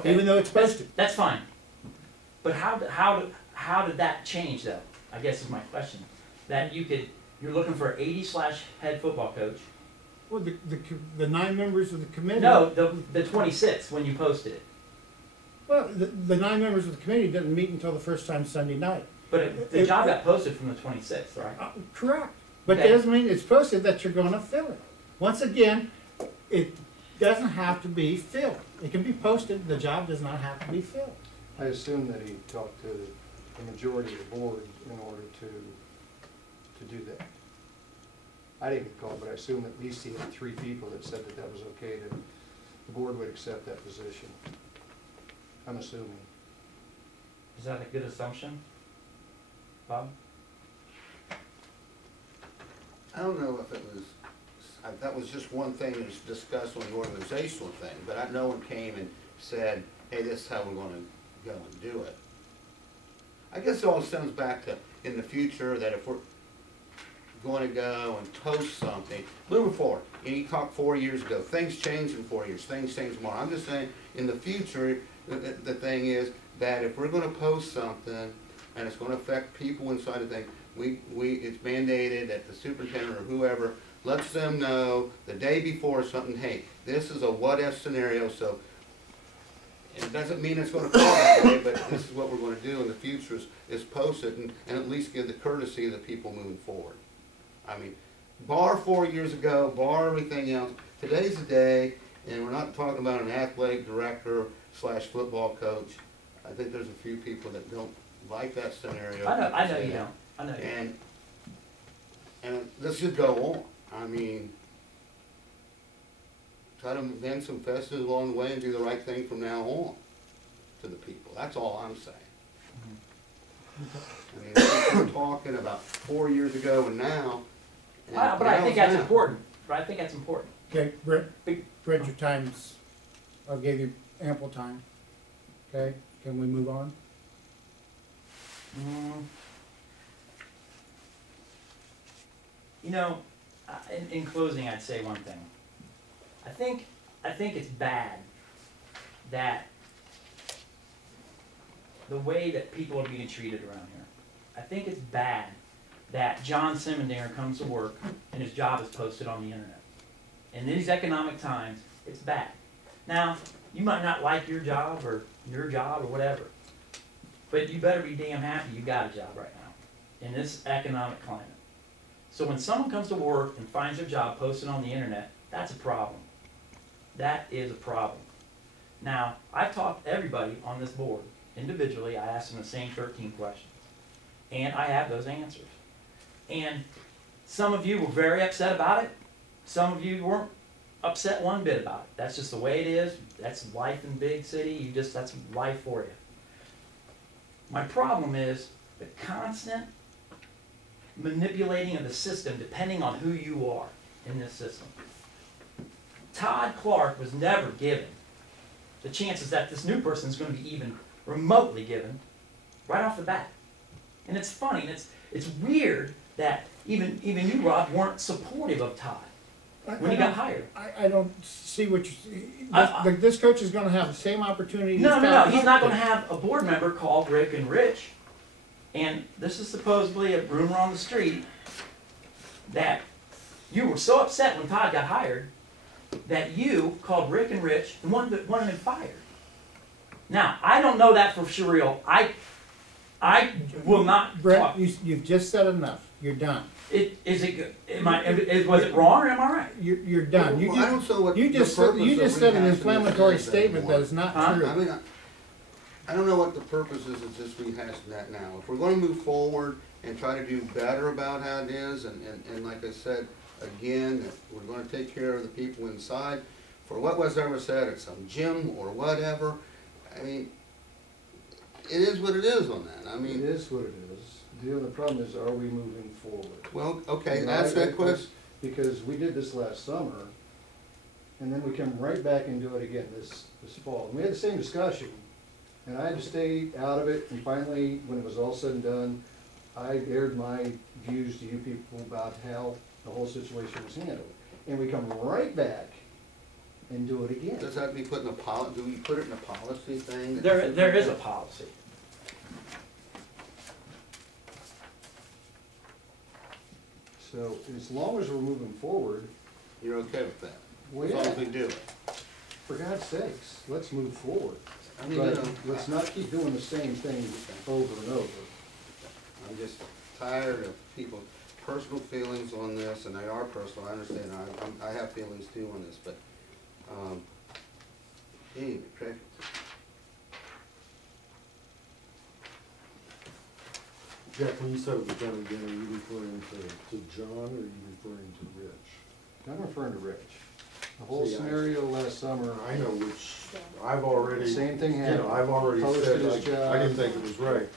Okay. even though it's posted. That's fine. But how did that change though? I guess is my question. That you're looking for 80/head football coach. Well, the 9 members of the committee. No, the 26th when you posted it. Well, the 9 members of the committee didn't meet until the first time Sunday night. But the job got posted from the 26th, right? Correct. But Okay. that doesn't mean it's posted that you're going to fill it. Once again, it doesn't have to be filled. It can be posted. The job does not have to be filled. I assume that he talked to the majority of the board in order to do that. I didn't get called, but I assume at least he had 3 people that said that that was okay, that the board would accept that position. I'm assuming. Is that a good assumption, Bob? I don't know if it was, that was just one thing that was discussed on the organizational thing, but no one came and said, hey, this is how we're gonna go and do it. I guess it all stems back to, in the future, that if we're going to go and post something, moving forward, and you talked 4 years ago, things change in 4 years, things change tomorrow. I'm just saying, in the future, the thing is that if we're gonna post something, and it's gonna affect people inside the thing, it's mandated that the superintendent or whoever lets them know the day before something, hey, this is a what-if scenario, so it doesn't mean it's going to fall that way, but this is what we're going to do in the future is post it and at least give the courtesy of the people moving forward. I mean, bar 4 years ago, bar everything else, today's the day, and we're not talking about an athletic director / football coach. I think there's a few people that don't like that scenario. I know you don't. I know you don't. And this should go on. I mean, try to invent some festivals along the way and do the right thing from now on to the people. That's all I'm saying. I mean, we're talking about 4 years ago and now. But I think that's important. But I think that's important. Okay, Brett, your time's, I gave you ample time. Okay, can we move on? You know, in closing, I'd say one thing. I think it's bad that the way that people are being treated around here. I think it's bad that John Simmendinger comes to work and his job is posted on the internet. In these economic times, it's bad. Now, you might not like your job or whatever, but you better be damn happy you got a job right now in this economic climate. So when someone comes to work and finds their job posted on the internet, that's a problem. That is a problem. Now, I've talked to everybody on this board individually. I asked them the same 13 questions. And I have those answers. And some of you were very upset about it. Some of you weren't upset one bit about it. That's just the way it is. That's life in big city. That's life for you. My problem is the constant manipulating of the system depending on who you are in this system. Todd Clark was never given the chances that this new person is going to be even remotely given right off the bat. And it's funny, and it's weird that even you, Rob, weren't supportive of Todd when he got hired. I don't see what you're, this coach is going to have the same opportunity. No, he's not going to have a board member called Rick and Rich. And this is supposedly a rumor on the street that you were so upset when Todd got hired that you called Rick and Rich and wanted him fired. Now, I don't know that for sure real. I will not Brett, talk. You've just said enough. You're done. Is it good? Was it wrong or am I right? You're done. Well, I don't know what you just said an inflammatory statement that is not true. I mean, I don't know what the purpose is of just rehashing that now. If we're going to move forward and try to do better about how it is, and like I said, again, that we're going to take care of the people inside, for what was ever said at some gym or whatever, I mean, it is what it is on that. I mean, it is what it is. The other problem is, are we moving forward? Well, okay, ask that question. Because we did this last summer, and then we come right back and do it again this fall. And we had the same discussion, and I had to stay out of it, and finally, when it was all said and done, I aired my views to you people about how the whole situation was handled. And we come right back and do it again. Does that have to be put in a do we put it in a policy thing? There is a policy. So as long as we're moving forward, You're okay with that? well, As long as yeah, we do it? for God's sakes, let's move forward. I mean, But let's not keep doing the same thing over and over. I'm just tired of people's personal feelings on this, and they are personal, I understand, I have feelings too on this, but, anyway, Craig. Jack, when you said it was done again, are you referring to John or are you referring to Rich? I'm referring to Rich. The whole See, scenario last summer, I know which, I've already, Same thing you know, happened. I've already Posted said, his job. I didn't think it was right.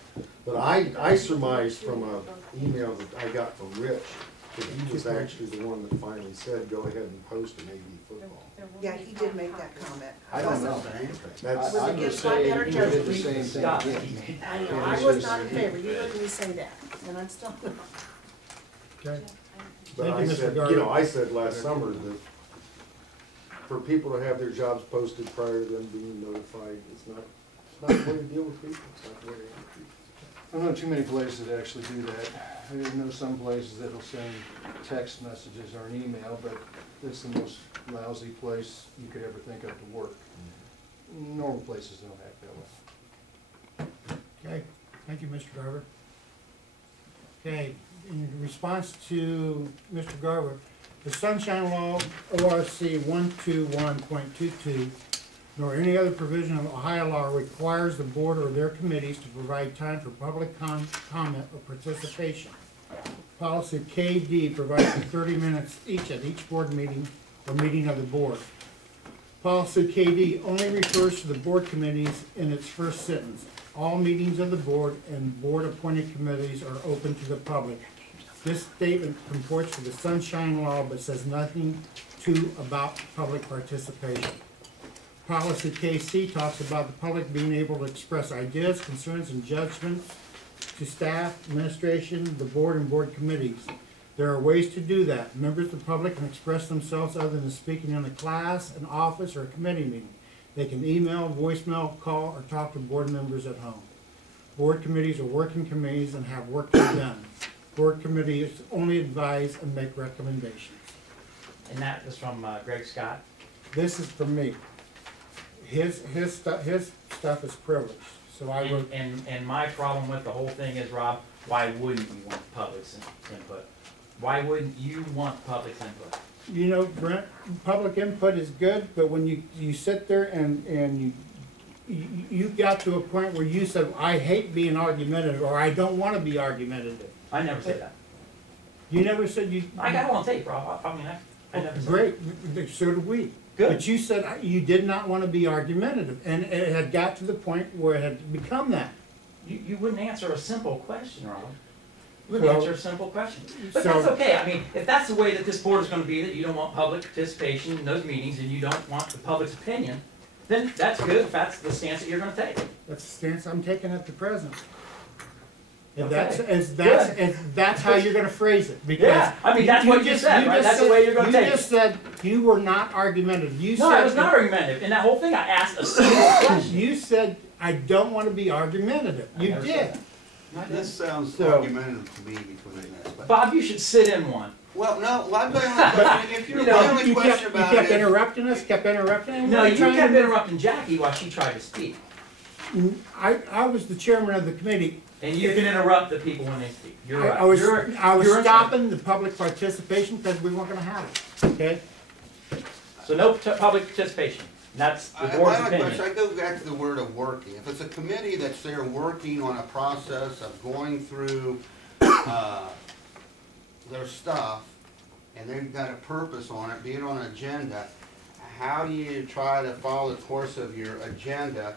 But I surmised from a email that I got from Rich, that he was actually the one that finally said, go ahead and post an AD football. Yeah, he did make that comment. I don't know. That's, I'm against just my saying, better he did the judgment. same thing Scott, again. I know, And I it's was just- not in favor, you heard me say that, and I'm still. Okay? but Thank I you, Mr. said, Garber. you know, I said last summer that for people to have their jobs posted prior to them being notified, it's not the way to deal with people, it's not the way to handle people. I don't know too many places that actually do that. I know some places that'll send text messages or an email, but it's the most lousy place you could ever think of to work. Normal places don't act that way. Okay, thank you, Mr. Garber. Okay, in response to Mr. Garber, the Sunshine Law, ORC 121.22, nor any other provision of Ohio law requires the board or their committees to provide time for public comment or participation. Policy KD provides for 30 minutes each at each board meeting or meeting of the board. Policy KD only refers to the board committees in its first sentence. All meetings of the board and board-appointed committees are open to the public. This statement comports with the Sunshine Law but says nothing about public participation. Policy KC talks about the public being able to express ideas, concerns, and judgments to staff, administration, the board, and board committees. There are ways to do that. Members of the public can express themselves other than speaking in a class, an office, or a committee meeting. They can email, voicemail, call, or talk to board members at home. Board committees are working committees and have work to be done. Board committees only advise and make recommendations. And that was from Greg Scott. This is for me. His stuff is privileged, so I wrote. And my problem with the whole thing is, Rob, why wouldn't you want the public's input? Why wouldn't you want the public's input? You know, Brent, public input is good, but when you sit there and you got to a point where you said, I hate being argumentative, or I don't want to be argumentative. I never said that. You never said you. I got it on tape, Rob. I mean, I never said Great, so did we. Good. But you said you did not want to be argumentative, and it had got to the point where it had become that. You wouldn't answer a simple question, Rob. You wouldn't So- answer a simple question. But so- that's okay. I mean, if that's the way that this board is gonna be, that you don't want public participation in those meetings and you don't want the public's opinion, then that's good if that's the stance that you're gonna take. That's the stance I'm taking at the present. If Okay. that's how you're gonna phrase it, because. Yeah, I mean, that's what you said, right? That's the way you're gonna take You it. just said you were not argumentative. You No, said. I was not argumentative. In that whole thing, I asked a simple question. You said, I don't wanna be argumentative. I You never did. said that. This sounds So- argumentative to me between us, but. Bob, you should sit in one. Well, no, my only question, if You your know, only You question kept about it is. interrupting us, kept interrupting. and we No, were you trying kept to- interrupting Jackie while she tried to speak. I was the chairman of the committee. And you can interrupt the people when they speak. You're right. I was You're in stopping the public participation because we weren't gonna have it, okay? So no public participation. That's the My board's only question, opinion. I go back to the word of working. If it's a committee that's there working on a process of going through, their stuff, and they've got a purpose on it, be it on an agenda, how do you try to follow the course of your agenda